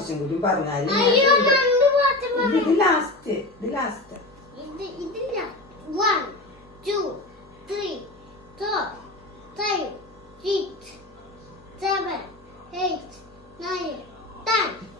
പ്രാവശ്യം കൂടി പറഞ്ഞാൽ ഇത് ലാസ്റ്റ് ഇതില്ല 1 2 3 4 5 6 7 8 9 10